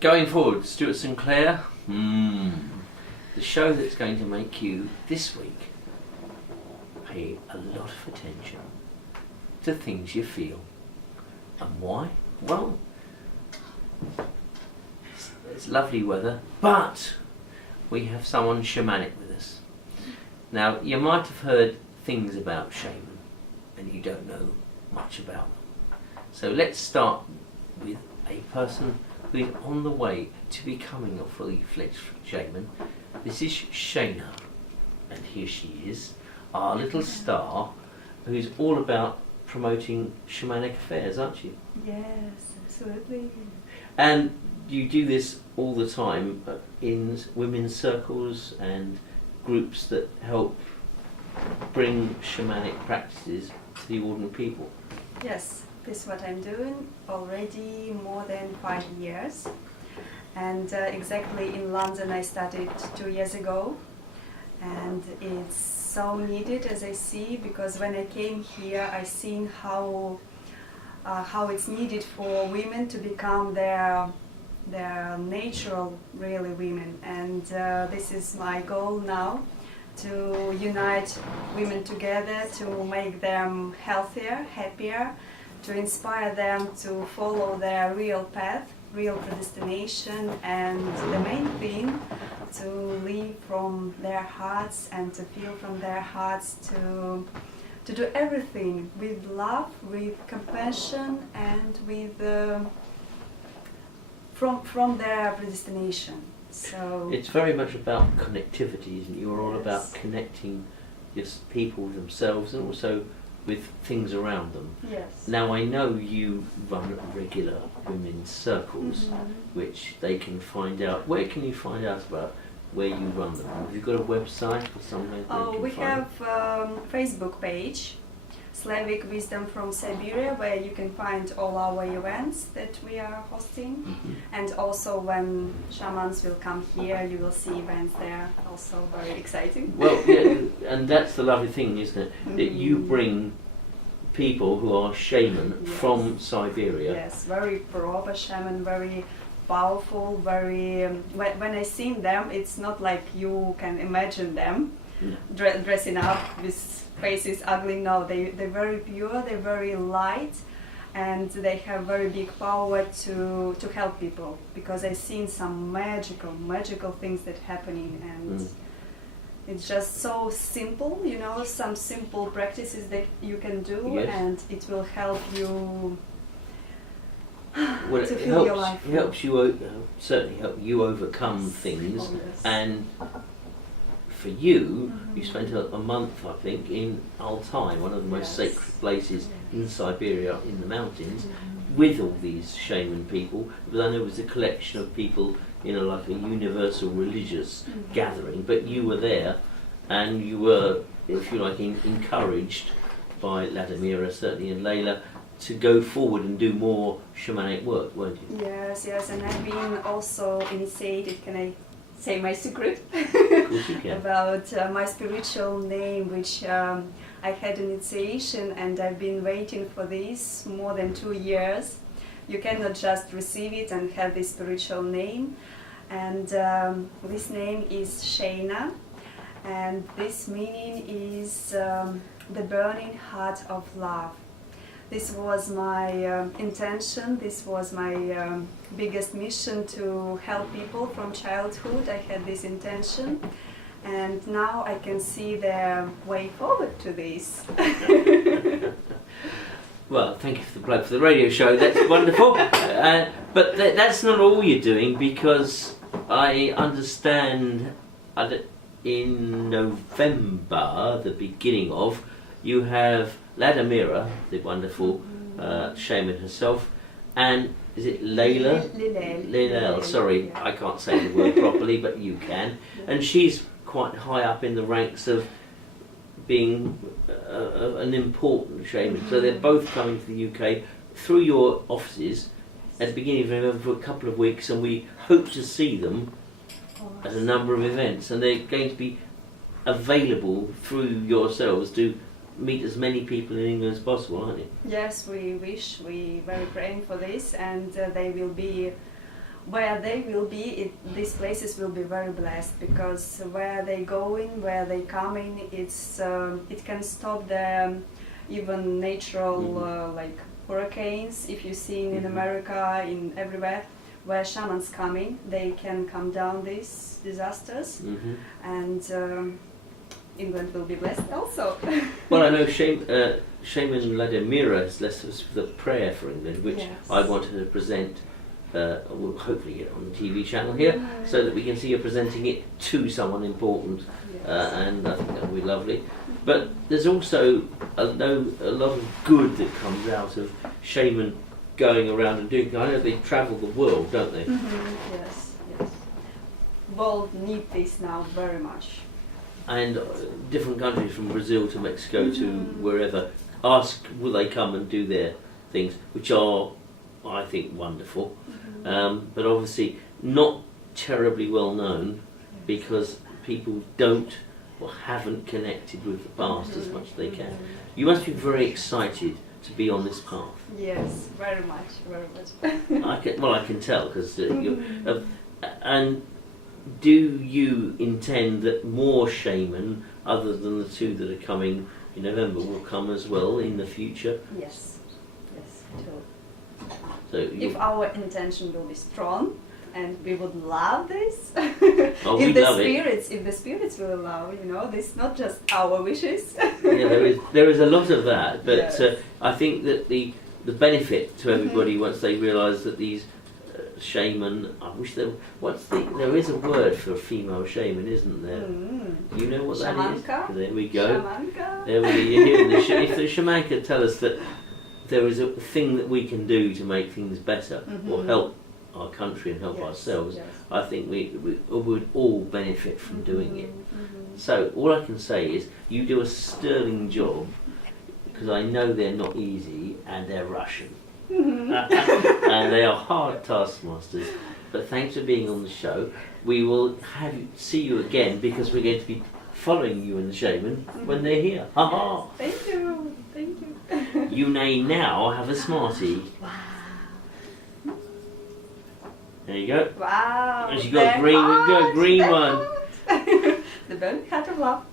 Going forward, Stuart Sinclair, the show that's going to make you this week pay a lot of attention to things you feel. And why? Well, it's lovely weather, but we have someone shamanic with us. Now, you might have heard things about shaman, and you don't know much about them. So let's start with a person who is on the way to becoming a fully fledged shaman. This is Sheyna, and here she is, our little star, who's all about promoting shamanic affairs, aren't you? Yes, absolutely. And you do this all the time in women's circles and groups that help bring shamanic practices to the ordinary people. Yes, this is what I'm doing already more than 5 years. And exactly in London I started 2 years ago. And it's so needed, as I see, because when I came here I seen how it's needed for women to become their natural, really, women. And this is my goal now, to unite women together, to make them healthier, happier, to inspire them to follow their real path, real predestination, and the main thing, to live from their hearts and to feel from their hearts, to do everything with love, with compassion, and with from their predestination. So it's very much about connectivity, isn't it? You're all Yes. about connecting just people with themselves and also with things around them. yes. Now I know you run regular women's circles, which they can find out. Where can you find out about where you run them? Have you got a website or somewhere? Oh, we have Facebook page, Slavic Wisdom from Siberia, where you can find all our events that we are hosting. And also when shamans will come here, you will see events there, also very exciting. Well, yeah, and that's the lovely thing, isn't it? That you bring people who are shaman Yes. from Siberia. Yes, very proper shaman, very powerful, very... when I see them, it's not like you can imagine them dressing up with faces ugly. No, they're very pure, they're very light, and they have very big power to help people, because I've seen some magical things that happening, and it's just so simple, you know, some simple practices that you can do. Yes. And it will help you Well, to it feel your helps, life. it helps you certainly help you overcome things. Oh, yes. And for you, you spent a month, I think, in Altai, one of the most Yes. sacred places in Siberia, in the mountains, with all these shaman people. But I know it was a collection of people, you know, like a universal religious gathering. But you were there, and you were, if you like, encouraged by Vladimira, certainly, and Layla, to go forward and do more shamanic work, weren't you? Yes, and I've been also initiated, can I say my secret? Of course you can. About my spiritual name, which I had initiation, and I've been waiting for this more than 2 years. You cannot just receive it and have this spiritual name. And this name is Sheyna, and this meaning is the burning heart of love. This was my intention, this was my biggest mission, to help people from childhood. I had this intention, and now I can see the way forward to this. Well, thank you for the plug for the radio show, that's wonderful. But that's not all you're doing, because I understand that in November, the beginning of, you have Vladimira, the wonderful shaman herself, and is it Layla? Lilel, sorry, Yeah. I can't say the word properly, but you can. And she's quite high up in the ranks of being an important shaman. So they're both coming to the UK through your offices at the beginning of November for a couple of weeks, and we hope to see them at a number of events. And they're going to be available through yourselves to meet as many people in England as possible, aren't you? Yes, we wish, we very praying for this, and they will be where they will be, these places will be very blessed, because where they going, where they coming, it can stop the even natural like hurricanes. If you've seen in America, in everywhere, where shamans coming, they can calm down these disasters, and England will be blessed also. Well, I know Shaman Vladimira has left us with a prayer for England, which I wanted to present. We'll hopefully get on the TV channel here, so that we can see her presenting it to someone important, and I think that will be lovely. But there's also a lot of good that comes out of shaman going around and doing. I know they travel the world, don't they? Yes, yes. World need this now very much. And different countries, from Brazil to Mexico to wherever, ask will they come and do their things, which are, I think, wonderful. But obviously not terribly well known, because people don't or haven't connected with the past as much as they can. You must be very excited to be on this path. Yes, very much, very much. I can tell, because and do you intend that more shaman, other than the two that are coming in November, will come as well in the future? Yes, yes, too. So if our intention will be strong, and we would love this, oh, if the spirits will allow, this is not just our wishes. Yeah, there is a lot of that, but I think that the benefit to everybody once they realise that these shaman, I wish there is a word for a female shaman, isn't there? You know what Shamanka. that is? There we go. Shamanka. There we go. If the shamanka tell us that there is a thing that we can do to make things better, or help our country and help ourselves, I think we would all benefit from doing it. So all I can say is you do a sterling job, because I know they're not easy and they're Russian. And they are hard taskmasters. But thanks for being on the show. We will see you again, because we're going to be following you and the shaman when they're here. Ha ha! Thank you, thank you. You may now have a Smartie. Wow. There you go. Wow. You got a green one. The bone hat of love.